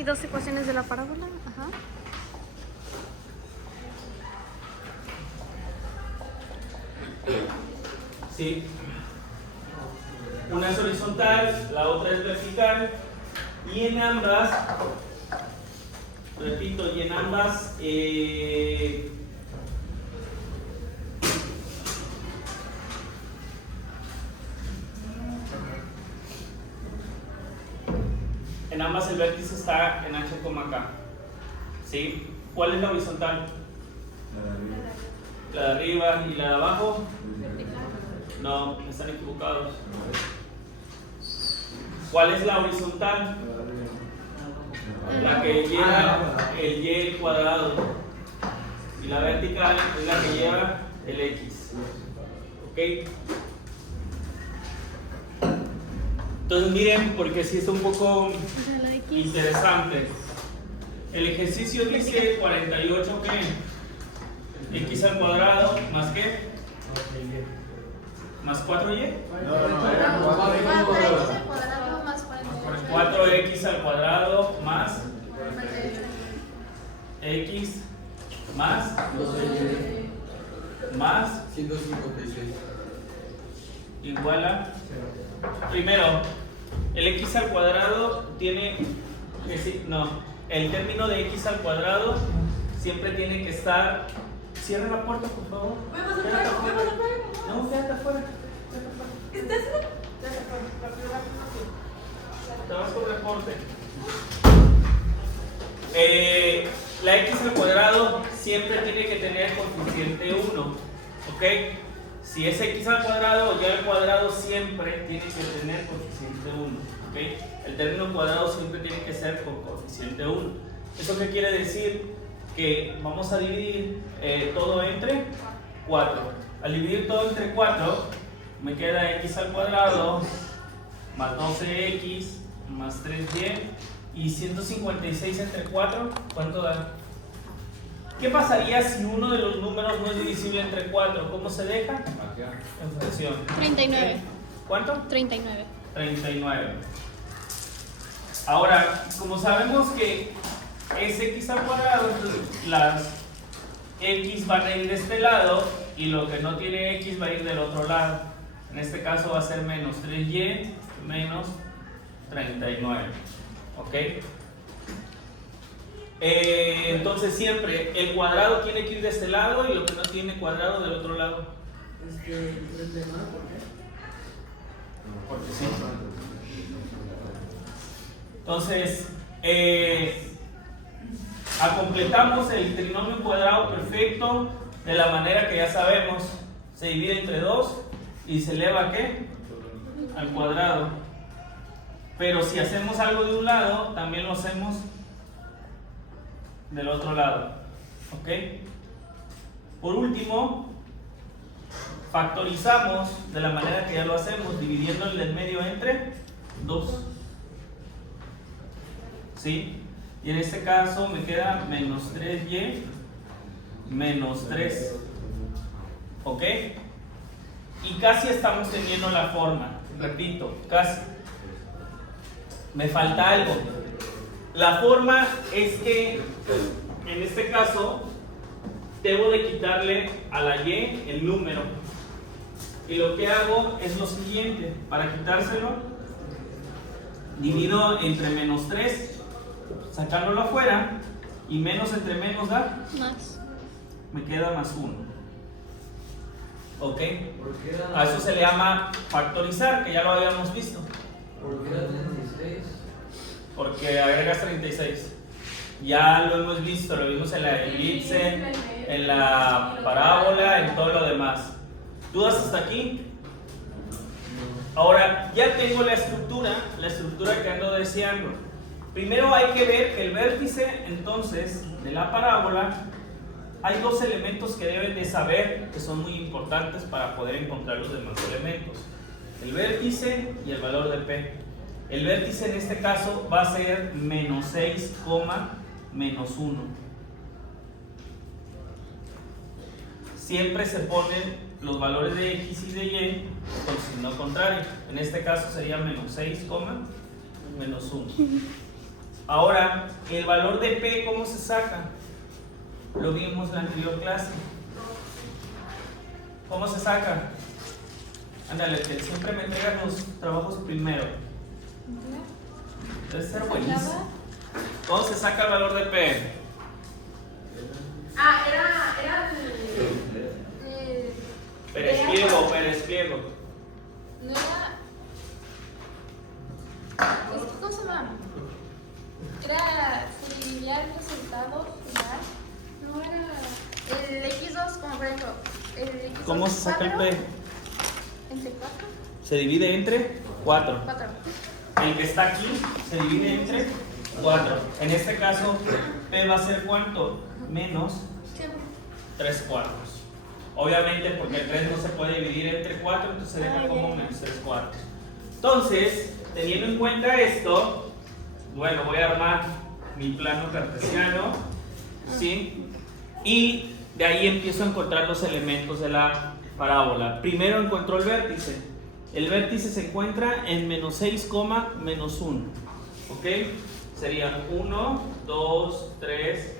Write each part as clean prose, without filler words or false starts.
Hay dos ecuaciones de la parábola. Ajá. Sí. Una es horizontal, la otra es vertical. Y en ambas, repito, y en ambas el vértice está en H, K. ¿Sí? ¿Cuál es la horizontal? La de arriba y la de abajo. No, están equivocados. ¿Cuál es la horizontal? La que lleva el y cuadrado. Y la vertical es la que lleva el x. ¿Ok? Entonces miren, porque sí es un poco interesante. El ejercicio dice 48 ¿qué? X al cuadrado más qué? ¿Más 4y? No, 4x al cuadrado más x más 156 igual a, primero, el x al cuadrado tiene que sí, no, el término de x al cuadrado siempre tiene que estar. Cierra la puerta, por favor. Quédate afuera. No, quédate afuera. Te vas con reporte. La x al cuadrado siempre tiene que tener coeficiente 1. ¿Ok? Si es x al cuadrado, ya el cuadrado siempre tiene que tener coeficiente 1. ¿Ok? El término cuadrado siempre tiene que ser con coeficiente 1. ¿Eso qué quiere decir? Que vamos a dividir todo entre 4. Al dividir todo entre 4, me queda x al cuadrado más 12x más 3y y 156 entre 4, ¿cuánto da? ¿Qué pasaría si uno de los números no es divisible entre 4? ¿Cómo se deja? En fracción. 39. ¿Cuánto? 39. 39. Ahora, como sabemos que es x al cuadrado, entonces las x van a ir de este lado y lo que no tiene x va a ir del otro lado. En este caso va a ser menos 3y menos 39. ¿Ok? Entonces siempre el cuadrado tiene que ir de este lado y lo que no tiene cuadrado del otro lado. Porque sí. Entonces, completamos el trinomio cuadrado perfecto de la manera que ya sabemos. Se divide entre 2 y se eleva ¿a qué? Al cuadrado. Pero si hacemos algo de un lado, también lo hacemos del otro lado. ¿Ok? Por último, factorizamos de la manera que ya lo hacemos, dividiendo el del medio entre 2. ¿Sí? Y en este caso me queda menos 3y menos 3. ¿Ok? Y casi estamos teniendo la forma. Repito, casi. Me falta algo. La forma es que en este caso debo de quitarle a la y el número. Y lo que hago es lo siguiente. Para quitárselo, divido entre menos 3, sacándolo afuera, y menos entre menos da Más. me queda más 1. ¿Ok? A eso se le llama factorizar, que ya lo habíamos visto. ¿Por qué era 36? Porque agregas 36. Ya lo hemos visto, lo vimos en la elipse, en la parábola, en todo lo demás. ¿Dudas hasta aquí? Ahora, ya tengo la estructura que ando deseando. Primero hay que ver que el vértice, entonces, de la parábola, hay dos elementos que deben de saber que son muy importantes para poder encontrar los demás elementos. El vértice y el valor de P. El vértice en este caso va a ser menos 6, menos 1. Siempre se ponen los valores de X y de Y con signo contrario. En este caso sería menos 6, menos 1. Ahora, el valor de P, ¿cómo se saca? Lo vimos en la anterior clase. ¿Cómo se saca? Ándale, que siempre me entregan los trabajos primero. Debe ser buenísimo. ¿Cómo se saca el valor de P? Ah, era Perespliego. No era. ¿Cómo se llama? Era similar al resultado final. No era. El X2, como por ejemplo. El X2 ¿Cómo se saca el P? ¿Entre 4? Se divide entre 4. 4. El que está aquí se divide entre 4. En este caso, P va a ser ¿cuánto? Menos 3 cuartos. Obviamente, porque el 3 no se puede dividir entre 4, entonces se deja como menos 3 cuartos. Entonces, teniendo en cuenta esto, bueno, voy a armar mi plano cartesiano, ¿sí? Y de ahí empiezo a encontrar los elementos de la parábola. Primero encuentro el vértice. El vértice se encuentra en menos 6, menos 1. ¿Ok? Serían 1, 2, 3,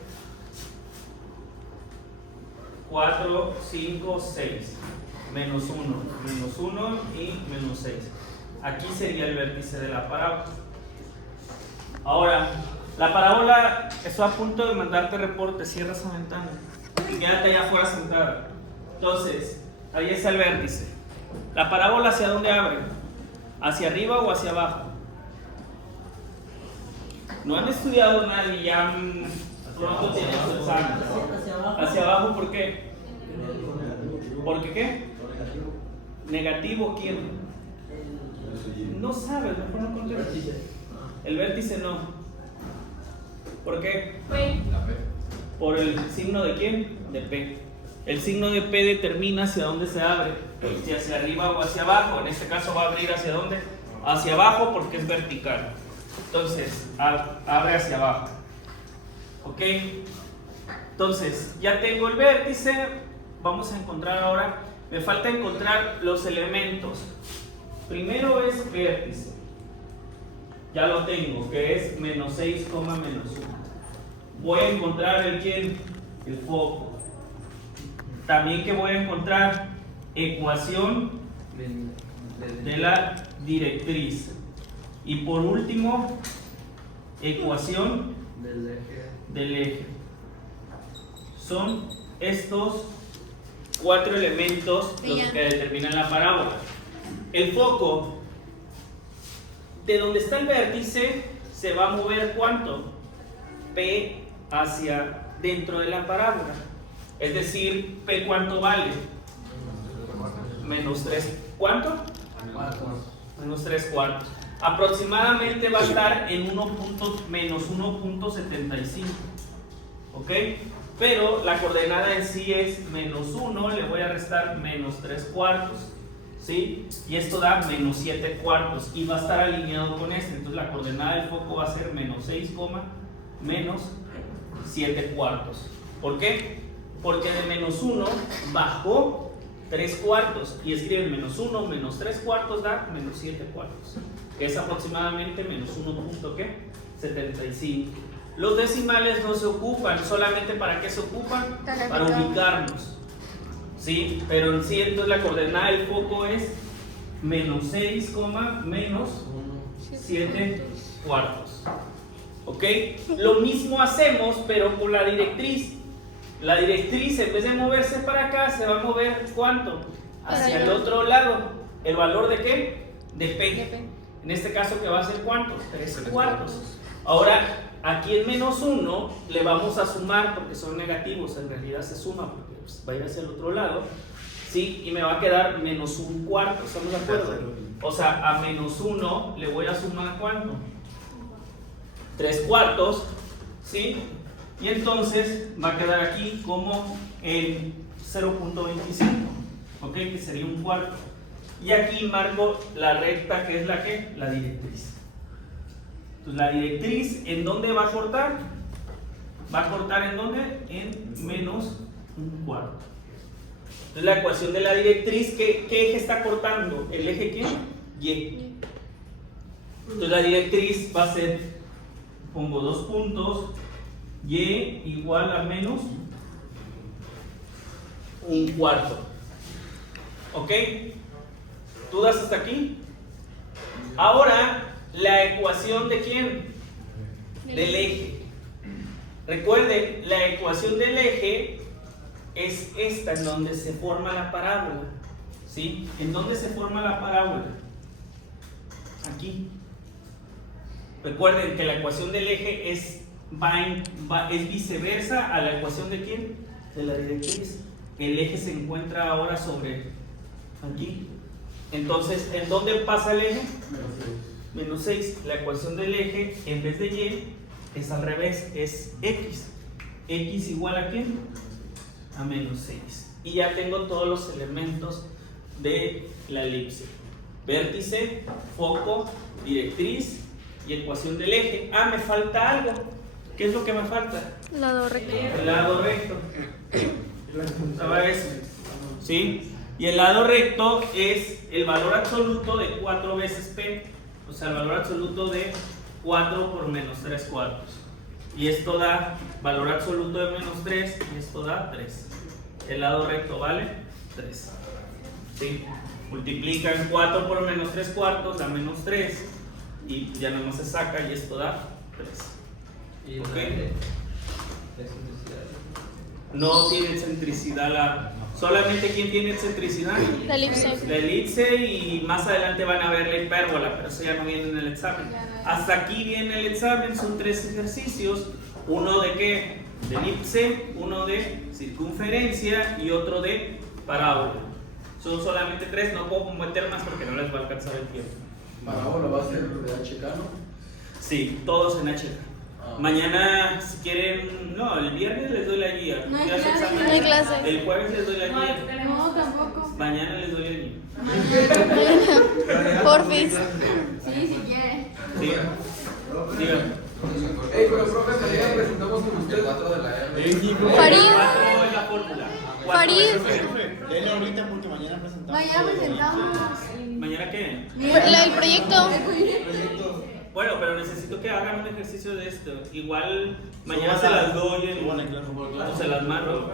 4, 5, 6. Menos 1 y menos 6. Aquí sería el vértice de la parábola. Ahora, la parábola, estoy a punto de mandarte reporte. Cierra esa ventana y quédate allá afuera sentada. Entonces, ahí está el vértice. ¿La parábola hacia dónde abre? ¿Hacia arriba o hacia abajo? No han estudiado nadie ya pronto tienen su examen. ¿Hacia abajo por qué? ¿Por qué? ¿Negativo quién? No sabes, mejor no contestes. El vértice no. ¿Por qué? ¿Por el signo de quién? De P. El signo de P determina hacia dónde se abre, si hacia arriba o hacia abajo. En este caso va a abrir hacia dónde? Hacia abajo porque es vertical. Entonces, abre hacia abajo. ¿Ok? Entonces, ya tengo el vértice. Vamos a encontrar ahora, me falta encontrar los elementos. Primero es vértice. Ya lo tengo, que es menos 6, menos 1. Voy a encontrar el quién, el foco. También que voy a encontrar ecuación de la directriz. Y por último, ecuación del eje. Son estos 4 elementos los que determinan la parábola. El foco, de donde está el vértice, se va a mover ¿cuánto? P hacia dentro de la parábola. Es decir, P ¿cuánto vale? Menos 3. ¿Cuánto? Menos 3 cuartos. Aproximadamente va a estar en menos 1.75. ¿Ok? Pero la coordenada en sí es menos 1, le voy a restar menos 3 cuartos. ¿Sí? Y esto da menos 7 cuartos. Y va a estar alineado con este. Entonces la coordenada del foco va a ser menos 6, menos 7 cuartos. ¿Por qué? Porque de menos 1 bajó 3 cuartos y escriben menos 1 menos 3 cuartos da menos 7 cuartos, que es aproximadamente menos 1.75. Los decimales no se ocupan, solamente ¿para qué se ocupan? Para ubicarnos, ¿sí? Pero en sí, entonces la coordenada del foco es menos 6, menos 7 cuartos. ¿Ok? Lo mismo hacemos, pero con la directriz. La directriz, en vez de moverse para acá, se va a mover ¿cuánto? Hacia el otro lado. ¿El valor de qué? De P. En este caso, ¿qué va a ser cuánto? 3 cuartos. Ahora, aquí en menos 1 le vamos a sumar, porque son negativos, en realidad se suma, porque pues, va a ir hacia el otro lado. ¿Sí? Y me va a quedar menos 1 cuarto. ¿Estamos de acuerdo? O sea, a menos 1 le voy a sumar ¿cuánto? 3 cuartos. ¿Sí? Y entonces va a quedar aquí como el 0.25, ¿ok? Que sería un cuarto. Y aquí marco la recta que es la que, la directriz. Entonces la directriz, ¿en dónde va a cortar? ¿Va a cortar en dónde? En menos un cuarto. Entonces la ecuación de la directriz, ¿qué eje está cortando? ¿El eje qué? Y. Entonces la directriz va a ser pongo 2 puntos, y igual a menos 1/4. ¿Ok? ¿Dudas hasta aquí? Ahora, la ecuación de quién? Del eje. Recuerden, la ecuación del eje es esta, en donde se forma la parábola. ¿Sí? ¿En dónde se forma la parábola? Aquí. Recuerden que la ecuación del eje es viceversa a la ecuación de quién? De la directriz. El eje se encuentra ahora sobre aquí. Entonces, ¿en dónde pasa el eje? Menos 6. La ecuación del eje, en vez de y, es al revés, es x. X igual a ¿qué? A menos 6. Y ya tengo todos los elementos de la elipse. Vértice, foco, directriz y ecuación del eje. Ah, me falta algo. ¿Qué es lo que me falta? Lado recto. El lado recto. ¿Sabes eso? ¿Sí? Y el lado recto es el valor absoluto de 4 veces P. O sea, el valor absoluto de 4 por menos 3/4. Y esto da valor absoluto de menos 3 y esto da 3. El lado recto vale 3. ¿Sí? Multiplican 4 por menos 3/4, da menos 3. Y ya nada más se saca y esto da 3. Y ¿Ok? la excentricidad. No tiene excentricidad solamente ¿quién tiene excentricidad? La elipse. La elipse, y más adelante van a ver la hipérbola, pero eso ya no viene en el examen. Hasta aquí viene el examen, son 3 ejercicios. Uno de qué? De elipse, uno de circunferencia y otro de parábola. Son solamente 3, no puedo meter más porque no les va a alcanzar el tiempo. Parábola va a ser de HK, ¿no? Sí, todos en HK. Mañana, si quieren, no, el viernes les doy la guía. No hay Ya se clase. examen. No hay clase. El jueves les doy la guía. No, tampoco. Mañana les doy la guía. Porfis. Sí, si quiere. Dígame. Dígame. Ey, pero profe, mañana presentamos con usted. 4 de la R. Farid. 4 es la fórmula. Farid. Dele ahorita porque mañana presentamos. Mañana presentamos. ¿Mañana qué? El proyecto. Bueno, pero necesito que hagan un ejercicio de esto. Igual mañana Suban se a- las doy suban a clase. o se las mando.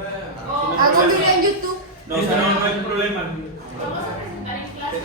Hago un video en YouTube. No, no hay problema. Vamos a presentar en clase.